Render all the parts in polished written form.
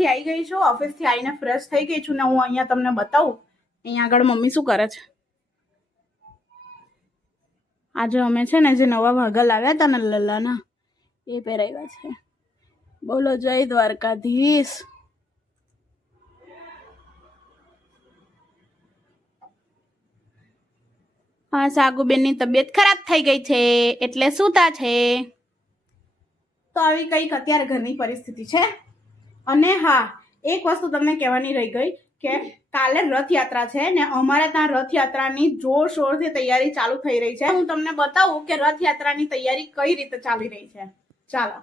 થી આવી ગઈ છું, ઓફિસ થી આવીને ફ્રેશ થઈ ગઈ છું ને હું અહીંયા તમને બતાવું અહીંયા આગળ મમ્મી શું કરે છે। આજે અમે છે ને જે નવા ભાગા લાવ્યા હતા ને લલ્લાના એ પહેરાવ્યા છે। બોલો જય દ્વારકાધીશ। હા, સાગુબેનની તબિયત ખરાબ થઈ ગઈ છે એટલે સૂતા છે। તો આવી કંઈક અત્યારે ઘરની પરિસ્થિતિ છે। અને હા, એક વસ્તુ તમને કહેવાની રહી ગઈ કે કાલે રથયાત્રા છે ને અમારે ત્યાં રથયાત્રાની જોરશોરથી તૈયારી ચાલુ થઈ રહી છે। હું તમને બતાવું કે રથયાત્રાની તૈયારી કઈ રીતે ચાલી રહી છે। ચાલો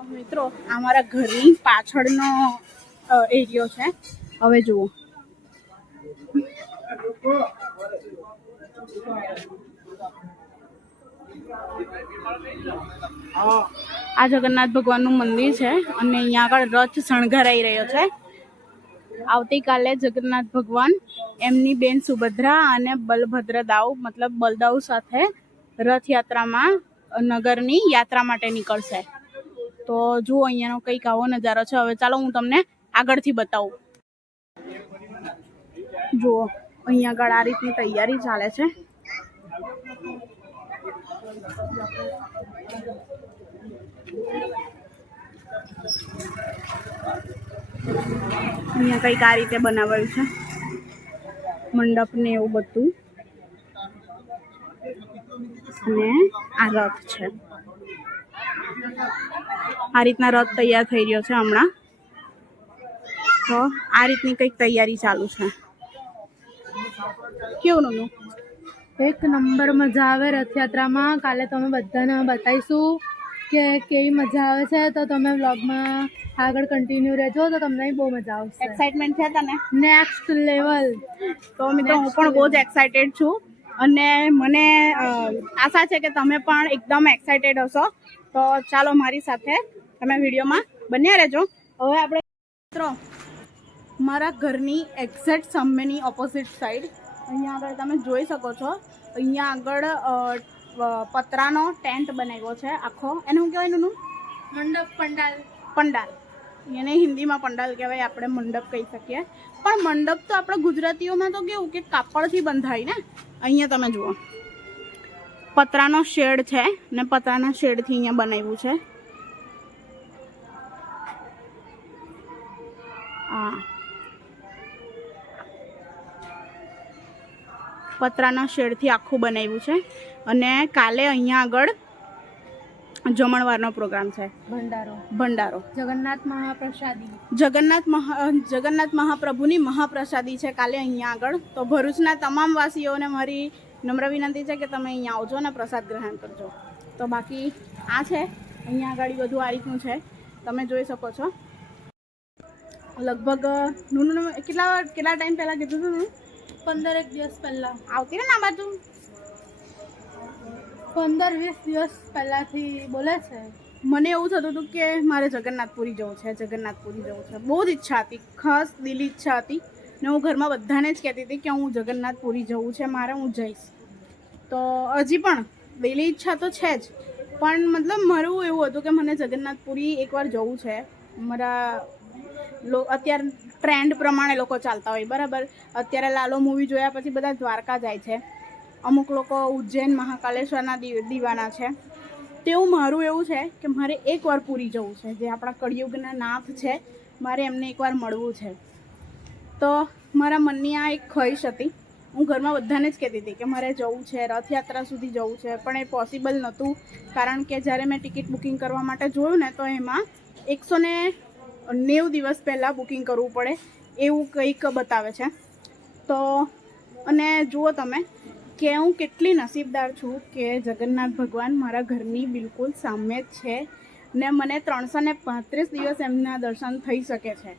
મિત્રો, અમારા ઘરની પાછળનો એરિયો છે। હવે જુઓ, આ જગન્નાથ ભગવાનનું મંદિર છે અને અહીંયા આગળ રથ શણગારાઈ રહ્યો છે। આવતીકાલે જગન્નાથ ભગવાન એમની બેન સુભદ્રા અને બલભદ્ર દાઉ મતલબ બલદાઉ સાથે રથયાત્રામાં નગરની યાત્રા માટે નીકળશે। તો જુઓ, અહીંયાનો કંઈક આવો નજારો છે। હવે ચાલો હું તમને આગળથી બતાવું। જુઓ, અહીંયા આગળ આ રીતની તૈયારી ચાલે છે। અહીંયા કંઈક આ રીતે બનાવાયું છે મંડપ ને એવું બધું, અને આ રથ છે। આ રીતના રથ તૈયાર થઈ રહ્યો છે હમણાં। તો આ રીતની કંઈક તૈયારી ચાલુ છે। કેવું નનું? એક નંબર મજા આવે રથયાત્રામાં। કાલે તમે બધાને બતાવીશું કે કેવી મજા આવે છે, તો તમે વ્લોગમાં આગળ કન્ટિન્યુ રહેજો તો તમને બહુ મજા આવશે। એક્સાઇટમેન્ટ છે તને? Next level. તો મિત્રો, હું પણ બહુ જ એક્સાઇટેડ છું અને મને આશા છે કે તમે પણ એકદમ એક્સાઇટેડ હશો। તો ચાલો મારી સાથે તમે વિડીયોમાં બન્યા રહેજો। હવે આપણે મિત્રો મારા ઘરની એક્ઝેક્ટ સામેની ઓપોઝિટ સાઈડ અહીંયા આગળ તમે જોઈ શકો છો, અહીંયા આગળ પતરાનો ટેન્ટ બનાવ્યો છે આખો। એને શું કહેવાય નું? મંડપ, પંડાલ। પંડાલ, એને હિન્દીમાં પંડાલ કહેવાય, આપણે મંડપ કહી શકીએ। પણ મંડપ તો આપણે ગુજરાતીઓમાં તો કેવું કે કાપડથી બંધાય ને। અહીંયા તમે જુઓ, પતરાનો શેડ છે ને પતરાના શેડથી અહીંયા બનાવ્યું છે। હા, પતરાના શેડથી આખું બનાવ્યું છે અને કાલે અહીંયા આગળ જમણવારનો પ્રોગ્રામ છે। ભંડારો જગન્નાથ મહાપ્રસાદી, જગન્નાથ મહાપ્રભુની મહાપ્રસાદી છે કાલે અહીંયા આગળ। તો ભરૂચના તમામ વાસીઓને મારી નમ્ર વિનંતી છે કે તમે અહીંયા આવજો અને પ્રસાદ ગ્રહણ કરજો। તો બાકી આ છે અહીંયા આગળ બધું આ રીતનું છે, તમે જોઈ શકો છો। લગભગ કેટલા ટાઈમ પહેલાં કીધું હતું? 15 દિવસ પહેલા આવતી ને આ બાજુ 15-20 દિવસ પહેલાથી બોલે છે। મને એવું થતું હતું કે મારે જગન્નાથપુરી જવું છે, જગન્નાથપુરી જવું છે। બહુ જ ઈચ્છા હતી, ખાસ દિલી ઈચ્છા હતી ને હું ઘરમાં બધાને જ કહેતી હતી કે હું જગન્નાથપુરી જવું છે મારે, હું જઈશ। તો હજી પણ દિલી ઈચ્છા તો છે જ, પણ મતલબ મારું એવું હતું કે મને જગન્નાથપુરી એકવાર જવું છે। મારા અત્યારે ટ્રેન્ડ પ્રમાણે લોકો ચાલતા હોય બરાબર। અત્યારે લાલો મૂવી જોયા પછી બધા દ્વારકા જાય છે, અમુક લોકો ઉજ્જૈન મહાકાલેશ્વરના દીવાના છે। તેવું મારું એવું છે કે મારે એકવાર પૂરી જવું છે, જે આપણા કળિયુગના નાથ છે, મારે એમને એકવાર મળવું છે। તો મારા મનની આ એક ખ્વાહિશ હતી। હું ઘરમાં બધાને જ કહેતી હતી કે મારે જવું છે, રથયાત્રા સુધી જવું છે, પણ એ પોસિબલ નહોતું કારણ કે જ્યારે મેં ટિકિટ બુકિંગ કરવા માટે જોયું ને તો એમાં 190 દિવસ પહેલાં બુકિંગ કરવું પડે એવું કંઈક બતાવે છે। તો અને જુઓ તમે કે હું કેટલી નસીબદાર છું કે જગન્નાથ ભગવાન મારા ઘરની બિલકુલ સામે જ છે ને મને 335 દિવસ એમના દર્શન થઈ શકે છે।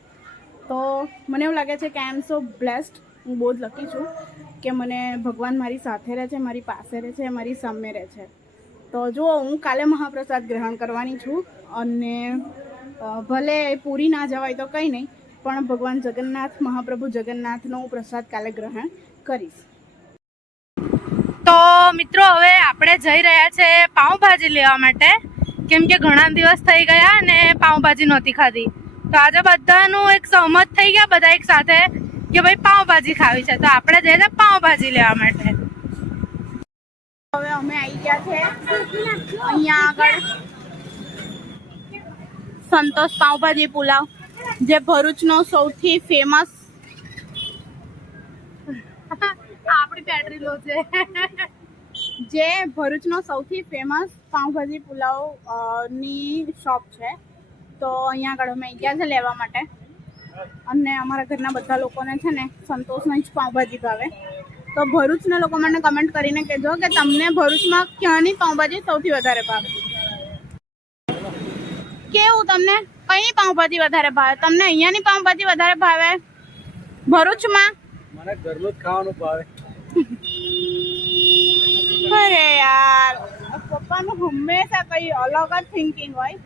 તો મને એવું લાગે છે કે આઈ એમ સો બ્લેસ્ડ, હું બહુ જ લકી છું કે મને ભગવાન મારી સાથે રહે છે, મારી પાસે રહે છે, મારી સામે રહે છે। તો જુઓ, હું કાલે મહાપ્રસાદ ગ્રહણ કરવાની છું અને ભલે પૂરી ના જવાય તો કંઈ નહીં, પણ ભગવાન જગન્નાથ મહાપ્રભુ જગન્નાથનો હું પ્રસાદ કાલે ગ્રહણ કરીશ। તો મિત્રો, હવે આપણે જઈ રહ્યા છે પાઉંભાજી લેવા માટે। કેમ કે ઘણા દિવસ થઈ ગયા અને પાઉંભાજી નહોતી ખાધી, તો આજે બધાનું એક સહમત થઈ ગયા બધા એક સાથે કે ભાઈ પાઉંભાજી ખાવી છે, તો આપણે જઈએ છીએ પાઉંભાજી લેવા માટે. હવે અમે આવી ગયા છે અહીંયા આગળ સંતોષ પાઉંભાજી પુલાવ, જે ભરૂચનો સૌથી ફેમસ. આપણી બેટરી લો છે. જે ભરૂચનો સૌથી ફેમસ પાઉંભાજી પુલાવ ની શોપ છે. તો અહીંયા આગળ અમે ગયા છે લેવા માટે, અને અમારા ઘરના બધા લોકોને છે ને સંતોષની જ પાઉંભાજી ભાવે. તો ભરૂચના લોકો મને કમેન્ટ કરીને કહેજો કે તમને ભરૂચમાં ક્યાંની પાઉંભાજી સૌથી વધારે ભાવે. કેવું તમને કઈ પાઉંભાજી વધારે ભાવે? તમને અહીંયાની પાઉંભાજી વધારે ભાવે ભરૂચમાં? મને ઘરનું જ ખાવાનું ભાવે. અરે યાર, પપ્પાનું હંમેશા કઈ અલગ જ થિંકિંગ હોય,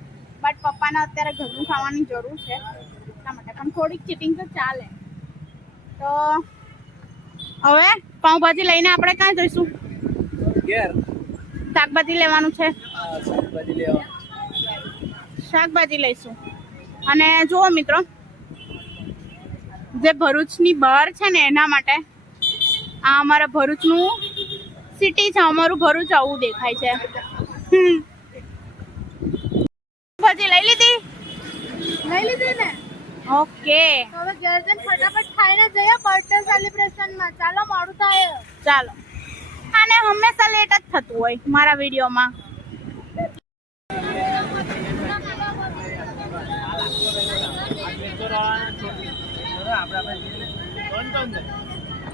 બટ પપ્પાને અત્યારે ઘરનું ખાવાની જરૂર છે એટલા માટે, પણ થોડીક ચીટિંગ તો ચાલે. તો હવે પાઉંભાજી લઈને આપણે ક્યાં જઈશું? ઘેર શાકભાજી લેવાનું છે, શાકભાજી લેવા. શાકભાજી લઈશું. અને જુઓ મિત્રો, જે ભરૂચની બહાર છે ને એના માટે આ અમારા ભરૂચનું સિટી છે, અમારું ભરૂચ આવું દેખાય છે. શાકભાજી લઈ લીધી ને ઓકે, હવે ઘેર જઈને ફટાફટ ખાઈને જઈએ બર્થડે સેલિબ્રેશનમાં. ચાલો મોડું થાય. ચાલો. આને હંમેશા લેટ જ થતું હોય મારા વિડીયોમાં.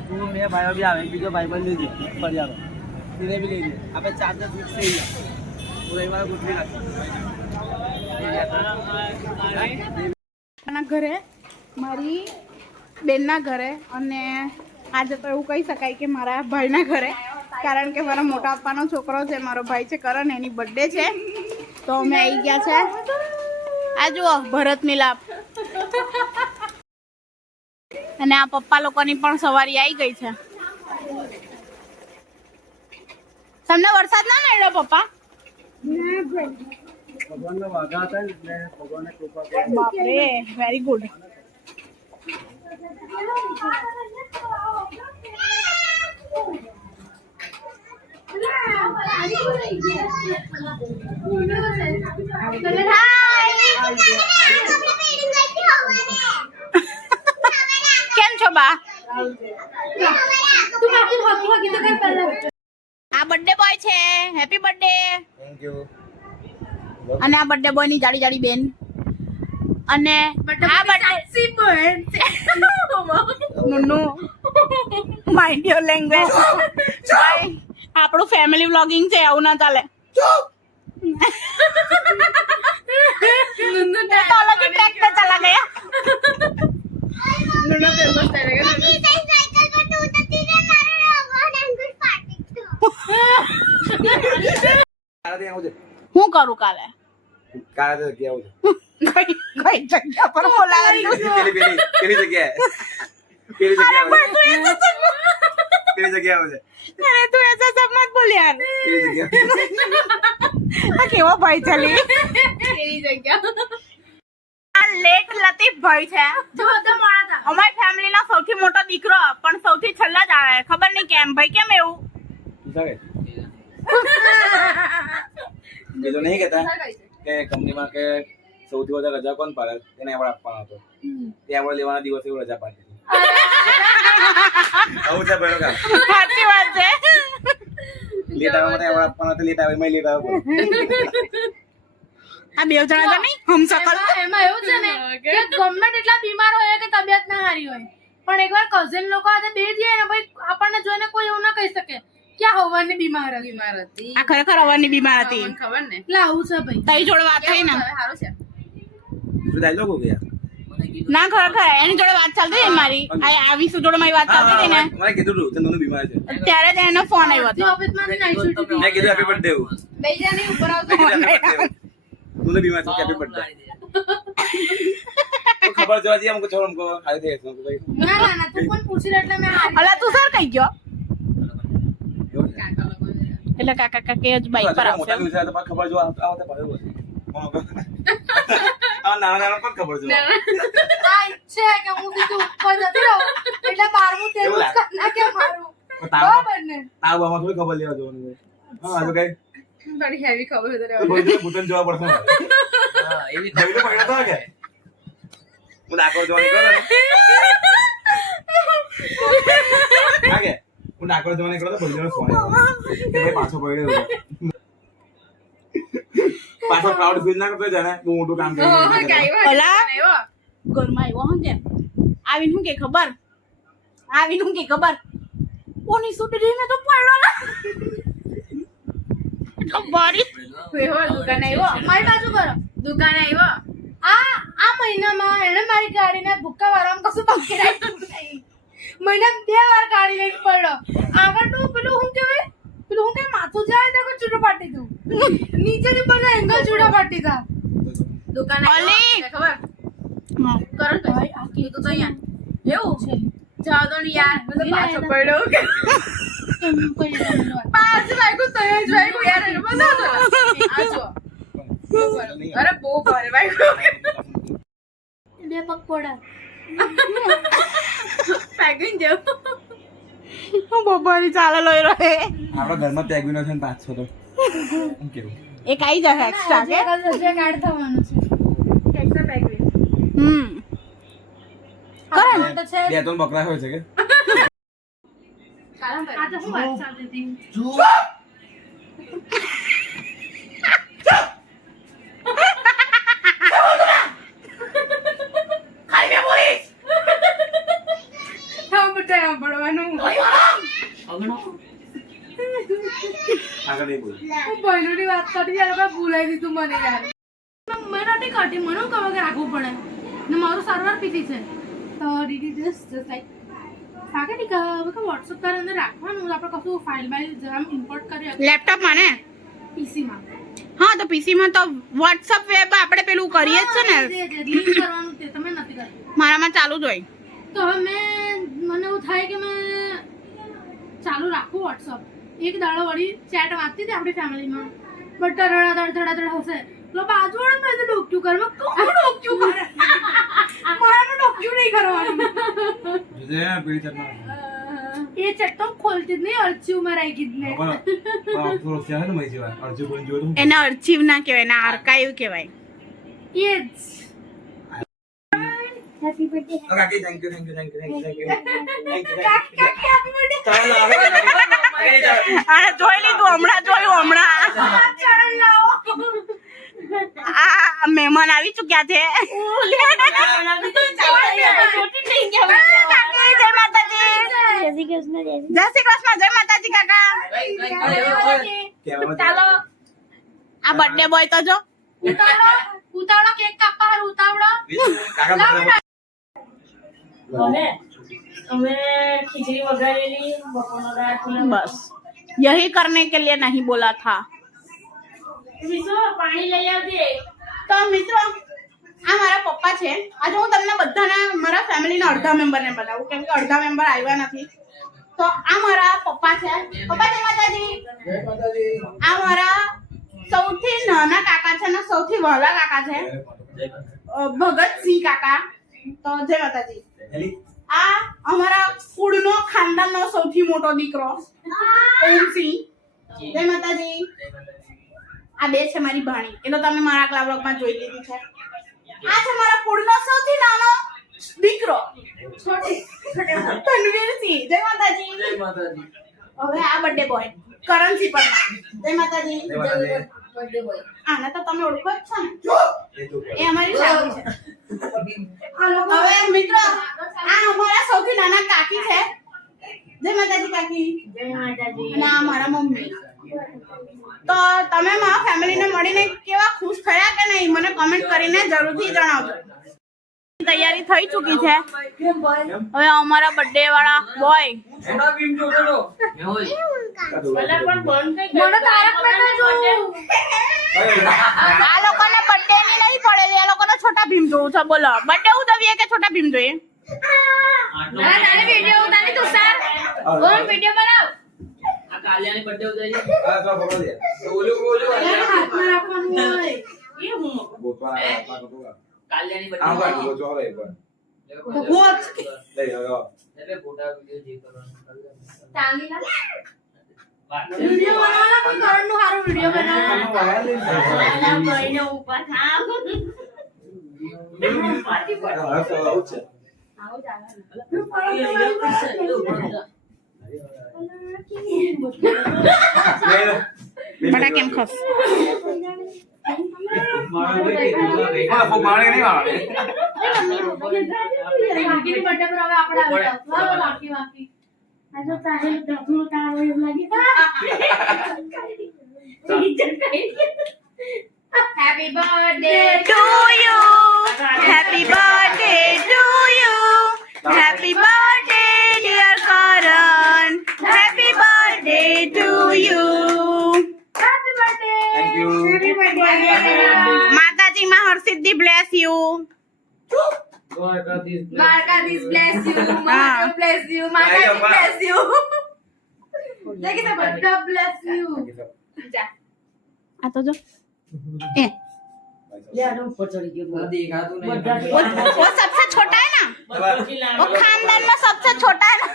તું મેં ભાઈઓ બી આવે, બીજો ભાઈ પણ લીધી ફરી આવે, તેને બી લઈ લે. આપણે ચાર્જર ફિક્સ થઈ ગયા, રવિવારે ગોઠવી નાખી ઘરે, મારી બેનના ઘરે, અને આજે તો એવું કહી શકાય કે મારા ભાઈના ઘરે, કારણ કે મારા મોટા પપ્પાનો છોકરો છે, મારો ભાઈ છે કરણ, એની બર્થડે છે. તો અમે આવી ગયા છે. આ જુઓ ભરત મિલાપ, અને આ પપ્પા લોકોની પણ સવારી આવી ગઈ છે. તમને વરસાદ ના મળ્યો પપ્પા? ભગવાનનો વાઘા હતા ને એટલે ભગવાનને કૃપા કરી. બાપરે, વેરી ગુડ. કેમ છો બા? આ બર્થડે બોય છે, હેપી બર્થડે. Thank you. અને આ બર્થડે બોય ની જાડી જાડી બેન, અને આ બર્થડે નુનુ, માઇન્ડ યોર લેંગ્વેજ. ભાઈ આપણું ફેમિલી વ્લોગિંગ છે, આવું ના ચાલે. नुनू तो अलग ही ट्रैक पे चला गया. नुनू फेमस करेगा. साइकिल पर तो उतरती है मारो वन एंगल पार्टी. હું કરું કાલે? કાલે તો ગયા હું. કઈ જગ્યા પર બોલાવ્યું? પેલી જગ્યાએ. પેલી જગ્યાએ આવે. અરે તું એસા સબ મત બોલ યાર. પેલી જગ્યાએ. આ કેવો ભાઈ ચાલી? પેલી જગ્યા. આ લેટ લતીફ ભાઈ છે. જો તો મોડા હતા. અમારી ફેમિલીનો સૌથી મોટો દીકરો, પણ સૌથી છેલ્લા જ આવે. ખબર નહીં કેમ ભાઈ, કેમ એવું? એ તો નહીં કહેતા કે કંપનીમાં કે સૌથી વધારે રજા કોણ પાડે તેને એવોર્ડ આપવાનો હતો. તે એવોર્ડ લેવાના દિવસે એવું રજા પાડી દીધી. આવું છે ભાઈનો કામ. સાચી વાત છે. લેટ આવે મને એવોર્ડ આપવાનો હતો, લેટ આવે મેં લેટ આવે. આ બે જણા તો નહીં હમસકલ. એમાં એવું છે ને કે ગવર્નમેન્ટ એટલા બીમાર હોય કે તબિયત ના સારી હોય, પણ એકવાર કઝિન લોકો સાથે બે જઈએ ને ભાઈ, આપણને જોઈને કોઈ એવું ના કહી શકે કે આ હવાની બીમાર હતી. આ ખરેખર હવાની બીમાર હતી. ખબર ને, એટલે આવું છે ભાઈ. તારી જોડે વાત થઈ ને? સારું છે. શું થાય લોકો ગયા? ના ખરેખર એની જોડે વાત ચાલતી હતી મારી, આ વિશુ જોડે મારી વાત ચાલતી હતી ને, મને કીધું તું તને બીમાર છે. ત્યારે જ એનો ફોન આવ્યો હતો. ઓફિસમાંથી નાઈટ છૂટી હતી. મેં કીધું હેપી બર્થડે એવું. બેજાને ઉપર આવતો. મેં કીધું happy birthday એવું. તું બીમાર છે હેપી બર્થડે. ખબર જોવા જઈએ हमको छोड़ हमको खाली दे हमको भाई. ના ના ના, તું પણ પૂછી લે એટલે મેં અલા તું સર કઈ ગયો? એવું છે. એટલે કાકા કાકી જ બાઈક પર આવશે. મોટા દિવસે તો ખબર જોવા આવતા ભાઈ. નાના પણ ખબર છે આ ઈચ્છે કે હું સીધું ઉપર જતી રહું એટલે મારું તેલ એવું લાગે. ના કે મારું તાવ બરાબર ને તાવમાં થોડી ખબર લેવા જવાનું હોય. હા તો કઈ થોડી હેવી ખબર તો ભોજન ભૂતન જોવા પડશે મારે. હા એવી જઈને પડ્યો તો કે હું ડાકોર જવા નીકળ્યો ને હા કે હું ડાકોર જવા નીકળ્યો તો ભોજનનો ફોન આવ્યો કે ભાઈ પાછો પડ્યો છે. પાછો ક્રાઉડ ફીલ ના કરતો જાણે બહુ મોટું કામ કરી અલા ઘરમાં આવ્યો હું કેમ આવીને હું કે ખબર આવીને હું કે ખબર કોની સુડરીને તો પડ્યો ના બારી દુકાન આવ્યો મારી બાજુ કરો દુકાન આવ્યો આ મહિનામાં એને મારી ગાડીને ભૂક્કા વાળામાં કશું પકડાયું નહીં. મહિના 2 વાર ગાડી લઈને પડ્યો. આગળનું પેલું હું કહેવાય માથું જાય તો ચૂડો પાટી દઉં નીચેથી બધા એંગલ ચૂડો પાટી દા દુકાન આવ્યો ખબર હા કરંટ ભાઈ આ કે તો અહીંયા એવું છે જાવ તો ને યાર મને પાછો પડ્યો કે પાછો વાગ્યું તો જ વાગ્યું યાર એને મજા આ જો અરે બહુ ભારે વાગ્યું બે પગ પોડા પેગિંગ જેવું હું બપોરી ચાલે લઈ રહ્યો આપણા ઘરમાં પેગ્યુનો છે ને 500 તો શું કેવું એક આવી જશે એક્સ્ટ્રા કે હજી કાર્ડ થવાનું છે એક્સ્ટ્રા પેગિંગ કરે તો છે બે ત્રણ બકરા હોય છે કે આ તો હું વાત ચાલતી હતી આગળ નહીં બોલ હું બહેનોની વાત કરી યાર લોકો ભૂલાઈ દીધું મને યાર મેં નથી કાઢી મને કહો કે રાખવું પડે ને મારું સર્વર પીસી છે તો ડીડી જસ્ટ લાઈક સાગે ની કે વોટ્સએપ પર અંદર રાખવાનું આપણે કશું ફાઇલ બાઇલ જરા ઇમ્પોર્ટ કરી લેપટોપ માં ને પીસી માં હા તો પીસી માં તો WhatsApp વેબ આપણે પેલું કરીએ જ છે ને લિંક કરવાનું તે તમે નથી કરતા મારામાં ચાલુ જ હોય તો હવે મને એવું થાય કે મેં ચાલુ રાખું વોટ્સઅપ એક દાડો વળી ચેટ વાંચતી હતી આપણી ફેમિલીમાં બટ ધડાધડ હશે તો બાજુવાળા મેં તો ડોક્યું કરે કોણ ડોક્યું કરે મારામાં ડોક્યું નહીં કરવાનું જે પેલી ચટના એ ચેટ તો ખોલતી જ નહીં અરચ્યું માં રહી ગઈ જ ને પણ થોડો છે ને મઈ જેવા અરજી બોલ જો તો એને અર્ચીવ ના કહેવાય એને આર્કાઇવ કહેવાય એ જ કાકી થેન્ક યુ હેપી બર્થડે અરે જોઈ લીધું હમણાં જોયું હમણાં ચરણ લાવો આ મહેમાન આવી ચુક્યા છે જય શ્રી કૃષ્ણ જય માતાજી કાકા ચાલો આ બર્થડે બોય તો જો ઉતાવળો કેક કાપવા ઉતાવળો खिचड़ी वगैरह बपौर दाल बस यही करने के लिए नहीं बोला था पानी लई आवજે તો મિત્રો આ મારા પપ્પા છે આજે હું તમને બધાને મારા ફેમિલીના અડધા મેમ્બરને બતાવું કેમ કે અડધા મેમ્બર આવ્યા નથી તો આ મારા પપ્પા છે પપ્પા જય માતાજી આ મારા સૌથી નાના કાકા છે અને સૌથી વહાલા કાકા છે ભગતસિંહ કાકા તો જય માતાજી આ અમારા કુળનો ખાનદાનનો સૌથી મોટો દીકરો ઓમસિંહ જય માતાજી આ બે છે મારી ભાણી એ તો તમે મારા આગલા વ્લોગમાં જોઈ લીધી છે આ છે મારા કુળનો સૌથી નાનો દીકરો તનવીરસિંહ જય માતાજી હવે આ બર્થડે બોય કરણસિંહ પરમાર જય માતાજી બર્થડે બોય આને તો તમે ઓળખો જ છો ને એ અમારી સાસુ છે હવે મિત્રો આ અમારા સૌથી નાના કાકી છે જય માતાજી કાકી જય માતાજી અને આ મારા મમ્મી તો તમે મારા ફેમિલીને મળીને કેવા ખુશ થયા કે નહીં મને કમેન્ટ કરીને જરૂરથી જણાવજો તૈયારી થઈ ચૂકી છે હવે અમારા બર્થડે વાળા બોય આ લોકોને બર્થડે ની નહીં પડેલી આ લોકોને છોટા ભીમ જોવું છે બોલો બર્થડે ઉજવીએ કે છોટા ભીમ જોઈએ વિડિયો ઉતારી તું સર ઓર વિડિયો બનાવ આ કાલ્યાની બર્થડે ઉતારી આ તો પકડ દે ઓલું હાથમાં રાખવાનું હોય એ હું ગોતવા આપણા કતું કાલ્યાની આમ બધી કર ગોચો હવે એકવાર વોચ લઈ હવે એટલે ફોટા વિડિયો જે કરવાનું ચાંદીના વાત વિડિયો બનાવવાના પણ કરણનું સારું વિડિયો બનાવવાના આના ભાઈને ઊભા થાવ પાટી પર હવે તો આવું જ છે બટા કેમ ખસ મારે નહીં આવે બાકીની બર્થડે પર હવે આપણે આવી જાવ બાકી આ તો તારે દખલું તારે એમ લાગે happy birthday to you happy birthday to you happy birthday dear Karan happy birthday to you happy birthday thank you માતાજી માં હરસિદ્ધિ બ્લેસ યુ માર્કાધીશ bless you માતા bless you માતાજી bless you લેકે તો બધા bless you જા આ તો જો એ દેખાતું નહીં वो सबसे छोटा है ना वो खानदान में सबसे छोटा है ना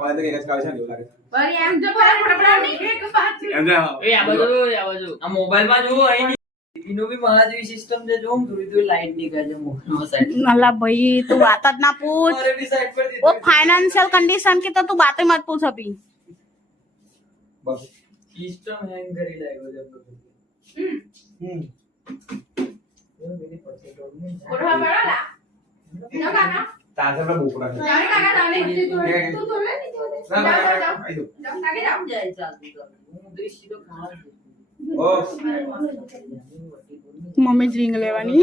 પાછળ કે કચ કાઢે છે ને એવું લાગે બરી એમ જો પર ફડફડાની એક વાત છે એમ જા એ આ બાજુ આ મોબાઈલ માં જુઓ અહીં એનો બી મારા જેવી સિસ્ટમ છે જો થોડી થોડી લાઈટ નીકળે છે મોબાઈલ સાઈડ अल्लाह भाई तू बात मत ना पूछ મારે બી સાઈડ પર वो फाइनेंशियल कंडीशन की तो तू बातें मत पूछ अभी બસ સિસ્ટમ હેંગ કરી લાગ્યો છે કોઠા બરાલા ન કાકા તાજે પર બોકડા છે જાણે કાકા જાણે તું તો લે ની ના ના જાઓ આઈ દો જાઓ કાકે જાઓ જાય ચાલતું હું દૃષ્ટિ તો ખાવા જ ઓ मम्मी रिंग लेवानी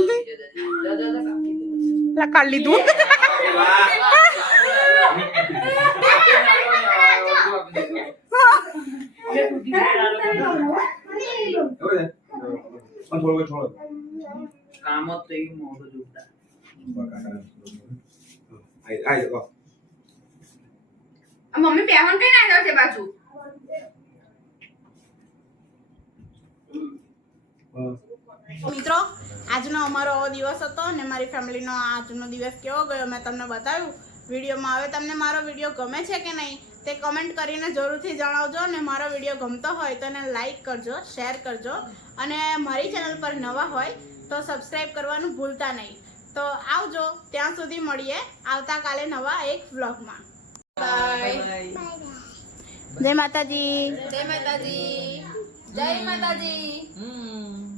ला कर ली तू હવે પણ થોડો છોડો કામ જ તો એવું મોટું જોતા આઈ દો મમ્મી પહેવન કઈ ના આવ્યો છે પાછું મિત્રો આજનો અમારો આવો દિવસ હતો ને મારી ફેમિલીનો આજનો દિવસ કેવો ગયો મેં તમને બતાવ્યું વિડીયોમાં. હવે તમને મારો વિડીયો ગમે છે કે નહીં તે કમેન્ટ કરીને જરૂરથી જણાવજો અને મારો વિડીયો ગમતો હોય તો એને લાઈક કરજો, શેર કરજો અને મારી ચેનલ પર નવા હોય તો સબસ્ક્રાઈબ કરવાનું ભૂલતા નહીં. તો આવજો, ત્યાં સુધી મળીએ આવતાકાલે નવા એક વ્લોગમાં. બાય. જય માતાજી. જય માતાજી. જય માતાજી.